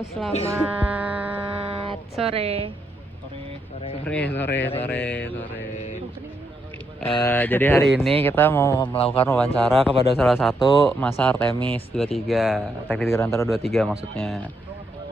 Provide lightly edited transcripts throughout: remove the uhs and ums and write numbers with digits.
selamat sore. Jadi hari ini kita mau melakukan wawancara kepada salah satu masa Artemis 23, Teknik Dirgantara 23 maksudnya.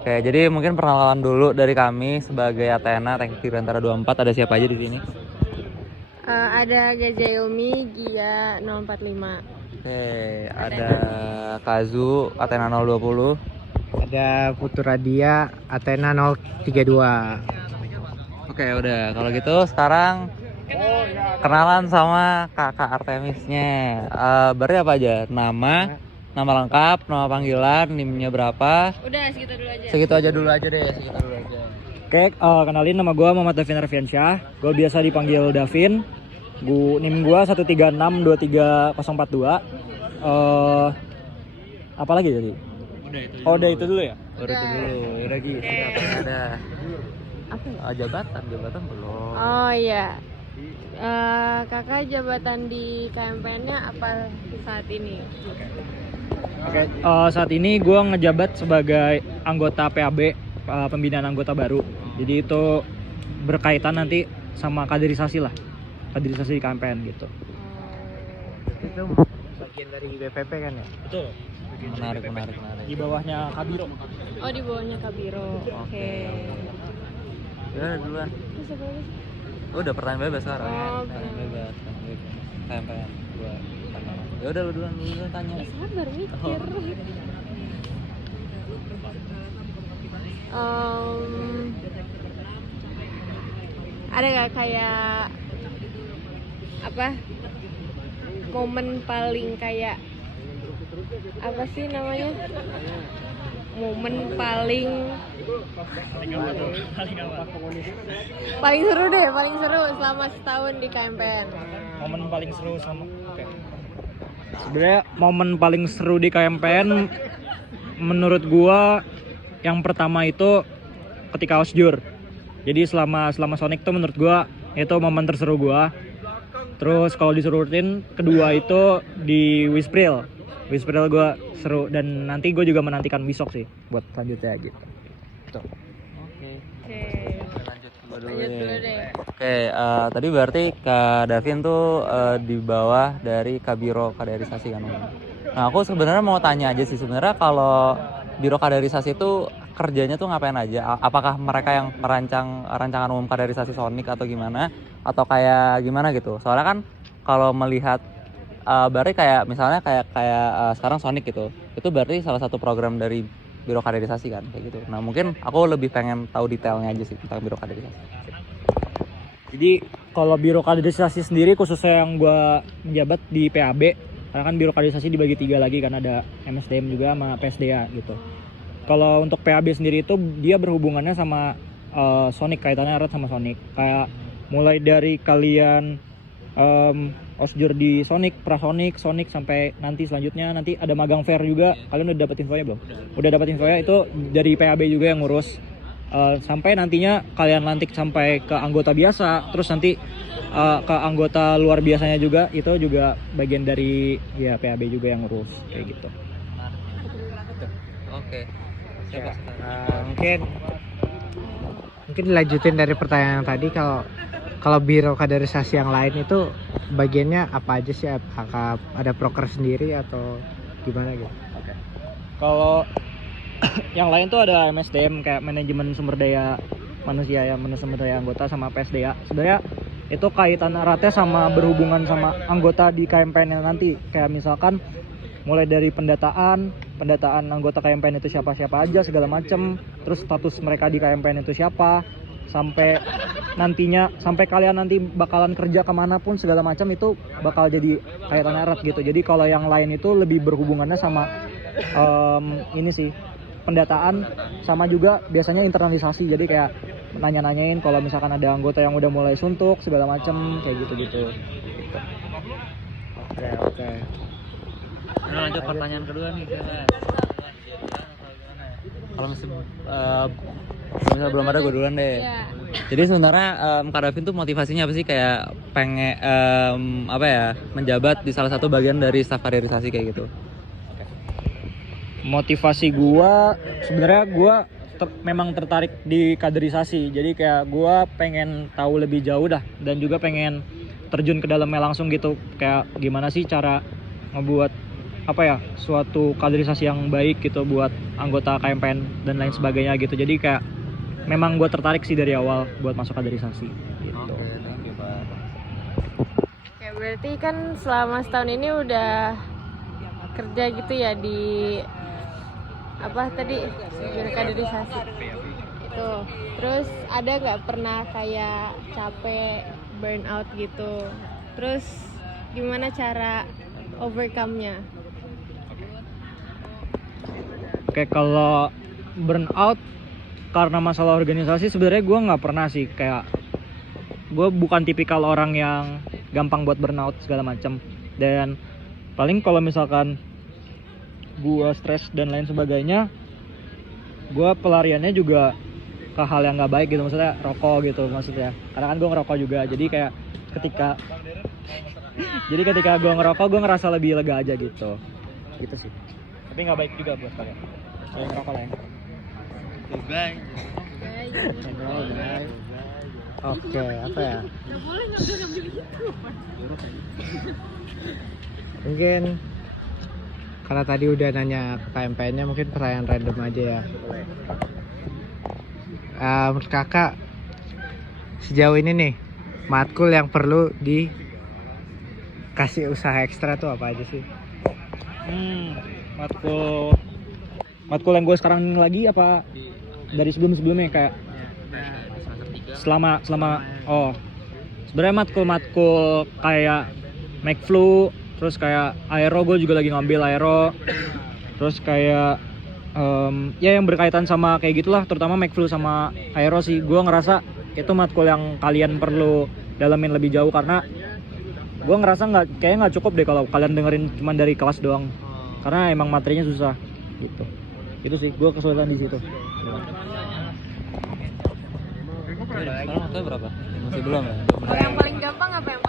Oke, jadi mungkin perkenalan dulu dari kami sebagai Athena Teknik Dirgantara 24. Ada siapa aja di sini? Ada Gajah Yumi, Gia 045. Oke, ada Kazu Athena 020. Ada Putra Dia Athena 032. Oke, udah. Kalau gitu sekarang kenalan sama kakak Artemisnya. Berarti apa aja? Nama lengkap, nama panggilan, NIM-nya berapa? Udah segitu dulu aja. Segitu aja dulu aja deh, segitu dulu aja. Oke, kenalin nama gue Muhammad Davin Arfiansyah. Gue biasa dipanggil Davin. NIM gue 136-23042. Apa lagi jadi? Udah itu dulu ya? Udah itu dulu. Udah gitu. Ada Apa ya? jabatan belum. Oh iya. Kakak jabatan di KMPN-nya apa saat ini? Oke, saat ini gue ngejabat sebagai anggota PAB, pembinaan anggota baru. Jadi itu berkaitan nanti sama kaderisasi lah, kaderisasi di KMPN gitu. Itu Bagian dari BPP kan ya? Betul. menarik. Di bawahnya Kabiro. Oh, di bawahnya Kabiro. Oke. Ya duluan. Terus apa lagi? Udah pertanyaan bebas sekarang. Oh, Pertanyaan bebas. KMPN gua. Ya udah lu duluan tanya. Sabar mikir. Ada gak kayak apa momen paling kayak apa sih namanya, momen paling seru selama setahun di KMPN? Momen paling seru sama sebenarnya momen paling seru di KMPN menurut gua yang pertama itu ketika osjur. Jadi selama Sonic tuh menurut gua itu momen terseru gua. Terus kalau disurutin kedua itu di Wispril gua seru, dan nanti gua juga menantikan Wisok sih buat selanjutnya gitu. Oke. Lanjut Lanjut dulu deh. Oke, tadi berarti Kak Davin tuh di bawah dari Kabiro Kaderisasi kan. Nah, aku sebenarnya mau tanya aja sih, sebenarnya kalau Biro Kaderisasi itu kerjanya tuh ngapain aja? Apakah mereka yang merancang rancangan umum kaderisasi Sonic atau gimana? Atau kayak gimana gitu? Soalnya kan kalau melihat berarti kayak misalnya kayak sekarang Sonic gitu. Itu berarti salah satu program dari Biro Kaderisasi kan kayak gitu. Nah, mungkin aku lebih pengen tahu detailnya aja sih tentang Biro Kaderisasi. Jadi kalau Biro Kaderisasi sendiri khususnya yang gua menjabat di PAB, karena kan Biro Kaderisasi dibagi 3 lagi kan, ada MSDM juga sama PSDA gitu. Kalau untuk PAB sendiri itu dia berhubungannya sama Sonic, kaitannya erat sama Sonic. Kayak mulai dari kalian osjur di Sonic, Prasonic, Sonic sampai nanti selanjutnya nanti ada magang fair juga. Kalian udah dapat infonya belum? Udah dapat infonya, itu dari PAB juga yang ngurus. Sampai nantinya kalian lantik sampai ke anggota biasa, terus nanti ke anggota luar biasanya juga, itu juga bagian dari ya PAB juga yang ngurus kayak gitu. Oke. Ya, mungkin dilanjutin dari pertanyaan yang tadi. Kalau biro kaderisasi yang lain itu bagiannya apa aja sih? Apakah ada proker sendiri atau gimana gitu? Kalau yang lain tuh ada MSDM kayak manajemen sumber daya manusia ya, manajemen sumber daya anggota, sama PSDA. Sebenarnya itu kaitan eratnya sama berhubungan sama anggota di KMPN nanti. Kayak misalkan mulai dari pendataan anggota KMPN itu siapa aja segala macem, terus status mereka di KMPN itu siapa, sampai kalian nanti bakalan kerja kemana pun segala macam, itu bakal jadi kaitan erat gitu. Jadi kalau yang lain itu lebih berhubungannya sama ini sih, pendataan, sama juga biasanya internalisasi. Jadi kayak nanya-nanyain kalau misalkan ada anggota yang udah mulai suntuk segala macam kayak gitu. Oke. Nah, lanjut pertanyaan kedua nih, kalau misal belum ada, gue duluan deh. Ya. Jadi sebenarnya Kak Davin tuh motivasinya apa sih, kayak pengen menjabat di salah satu bagian dari staf kaderisasi kayak gitu? Motivasi gua sebenarnya memang tertarik di kaderisasi. Jadi kayak gua pengen tahu lebih jauh dah, dan juga pengen terjun ke dalamnya langsung gitu. Kayak gimana sih cara ngebuat suatu kaderisasi yang baik gitu buat anggota KMPN dan lain sebagainya gitu. Jadi kayak memang gue tertarik sih dari awal buat masuk kaderisasi gitu. Oke, berarti kan selama setahun ini udah kerja gitu ya di kaderisasi itu. Terus ada nggak pernah kayak capek, burnout gitu? Terus gimana cara overcome-nya? Oke, kalau burnout karena masalah organisasi sebenarnya gue nggak pernah sih. Kayak gue bukan tipikal orang yang gampang buat burnout segala macam. Dan paling kalau misalkan gue stres dan lain sebagainya, gue pelariannya juga ke hal yang nggak baik gitu, maksudnya rokok gitu maksudnya. Karena kan gue ngerokok juga, jadi kayak ketika gue ngerokok gue ngerasa lebih lega aja gitu sih. Tapi nggak baik juga buat kalian. Saya ngerokok lah ya. Oke, apa ya? Mungkin karena tadi udah nanya ke KMPN-nya, mungkin pertanyaan random aja ya. Menurut kakak sejauh ini nih, matkul yang perlu dikasih usaha ekstra tuh apa aja sih? Matkul yang gue sekarang lagi apa dari sebelumnya kayak selama sebenarnya matkul kayak McFlu, terus kayak aero, gue juga lagi ngambil aero, terus kayak ya yang berkaitan sama kayak gitulah, terutama McFlu sama aero sih. Gue ngerasa itu matkul yang kalian perlu dalamin lebih jauh, karena gue ngerasa nggak cukup deh kalau kalian dengerin cuma dari kelas doang, karena emang materinya susah gitu. Itu sih gue kesulitan di situ. Sekarang matkulnya berapa? Masih belum ya? Kalau yang paling gampang apa yang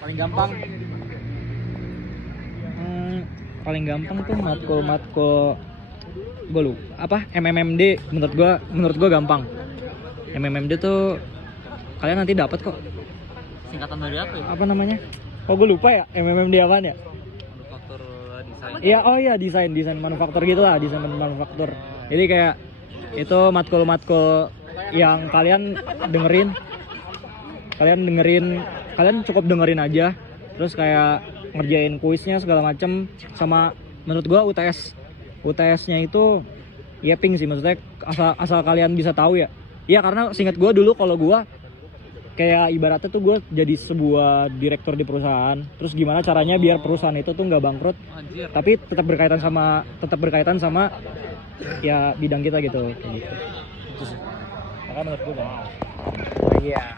paling gampang? Paling gampang tuh matkul gue lupa apa, MMMD. Menurut gue gampang. MMMD tuh kalian nanti dapat kok. Singkatan dari apa ya? Apa namanya? Oh, gue lupa ya. MMMD apaan ya? Manufaktur desain. Iya, oh iya, desain manufaktur gitu lah, desain manufaktur. Jadi kayak itu matkul yang kalian cukup dengerin aja, terus kayak ngerjain kuisnya segala macem. Sama menurut gua UTS-nya itu ping sih, maksudnya asal kalian bisa tahu ya. Iya, karena seingat gua dulu kalau gua kayak ibaratnya tuh gue jadi sebuah direktur di perusahaan, terus gimana caranya biar perusahaan itu tuh nggak bangkrut, tapi tetap berkaitan sama ya bidang kita gitu. Makanya menurut gue Iya.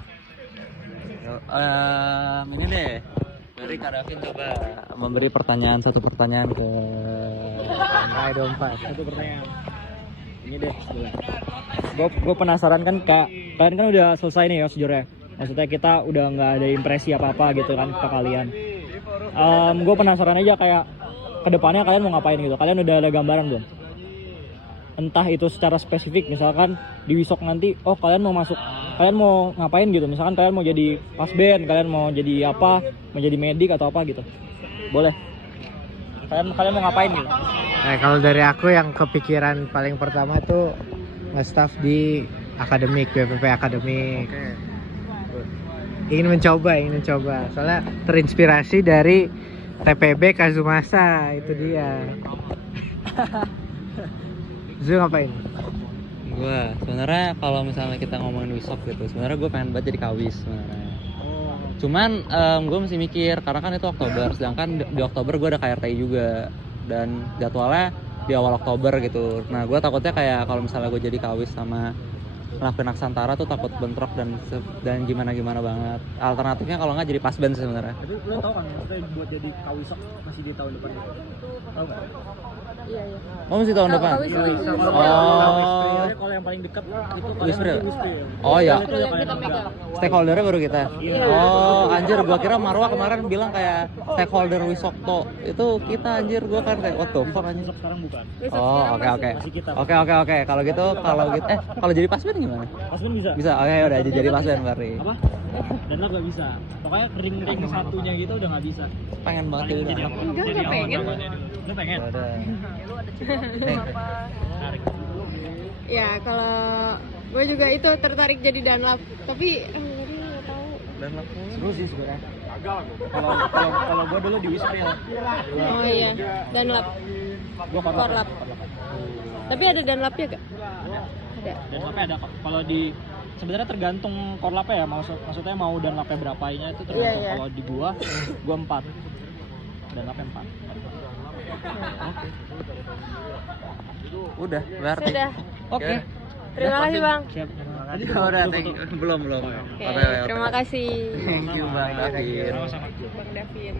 Ini deh, dari Kak Davin coba memberi satu pertanyaan ke K24. satu pertanyaan. Ini deh, gue penasaran kan, kalian kan udah selesai nih ya sejujurnya. Maksudnya kita udah nggak ada impresi apa-apa gitu kan ke kalian. Gue penasaran aja kayak kedepannya kalian mau ngapain gitu. Kalian udah ada gambaran belum? Entah itu secara spesifik, misalkan di Wisok nanti, kalian mau ngapain gitu. Misalkan kalian mau jadi pasben, kalian mau jadi apa, mau jadi medik atau apa gitu. Boleh. Kalian mau ngapain gitu? Nah, kalau dari aku yang kepikiran paling pertama tuh nge-staff di akademik, BPP akademik. Ingin mencoba. Soalnya terinspirasi dari TPB Kazumasa, itu dia. Zul ngapain? Gua sebenarnya kalau misalnya kita ngomongin Wisok gitu, sebenarnya gue pengen banget jadi kawis sebenarnya. Cuman gue masih mikir, karena kan itu Oktober, sedangkan di Oktober gue ada KRTI juga, dan jadwalnya di awal Oktober gitu. Nah, gue takutnya kayak kalau misalnya gue jadi kawis sama ngelakuin Aksantara tuh takut bentrok dan gimana banget. Alternatifnya kalau nggak jadi pasben sebenarnya. Tapi lo tau kan maksudnya buat jadi kawisok masih di tahun depan gitu? Tau nggak? Iya, iya. Oh, masih tahun depan. Oh, Kalau yang paling dekat itu Wispril. Wispril. Oh ya, Udah yang kita megang. stakeholdernya baru kita. Iya. Oh, anjir, gua kira Marwa kemarin bilang kayak stakeholder Wisokto. Itu kita anjir, gua kan kayak what the fuck anjir. Sekarang bukan. Besok Oh, sekarang oke masih- oke. Masih kita. Oke. Kalau gitu kalau jadi pasmen gimana? Pasmen bisa. Bisa. Oke, udah jadi pasmen berarti. Apa? Dan lah nggak bisa. Pokoknya ring satunya gitu udah nggak bisa. Pengen banget jadi Jadi anak. Enggak pengen. Lu pengen? Udah. Nih, Tarik. Ya, kalau gue juga itu tertarik jadi danlap, tapi tadi nggak tahu. dan aku Seru sih sebenarnya. Kalau gua dulu di Wispril. Oh iya, danlap, Gua korlap. Tapi ada danlapnya gak? Ada. Dan lapnya ada kok. Kalau di sebenarnya tergantung korlapnya ya, maksudnya mau dan lapnya berapa nya itu tergantung. Iya. Kalau di gua 4. Dan lapnya 4. udah berarti. Sudah. Oke. Terima kasih bang. Siap. Terima kasih. Udah, belum. Oke, terima kasih Thank you Bang David. Sama-sama. Bang Davin.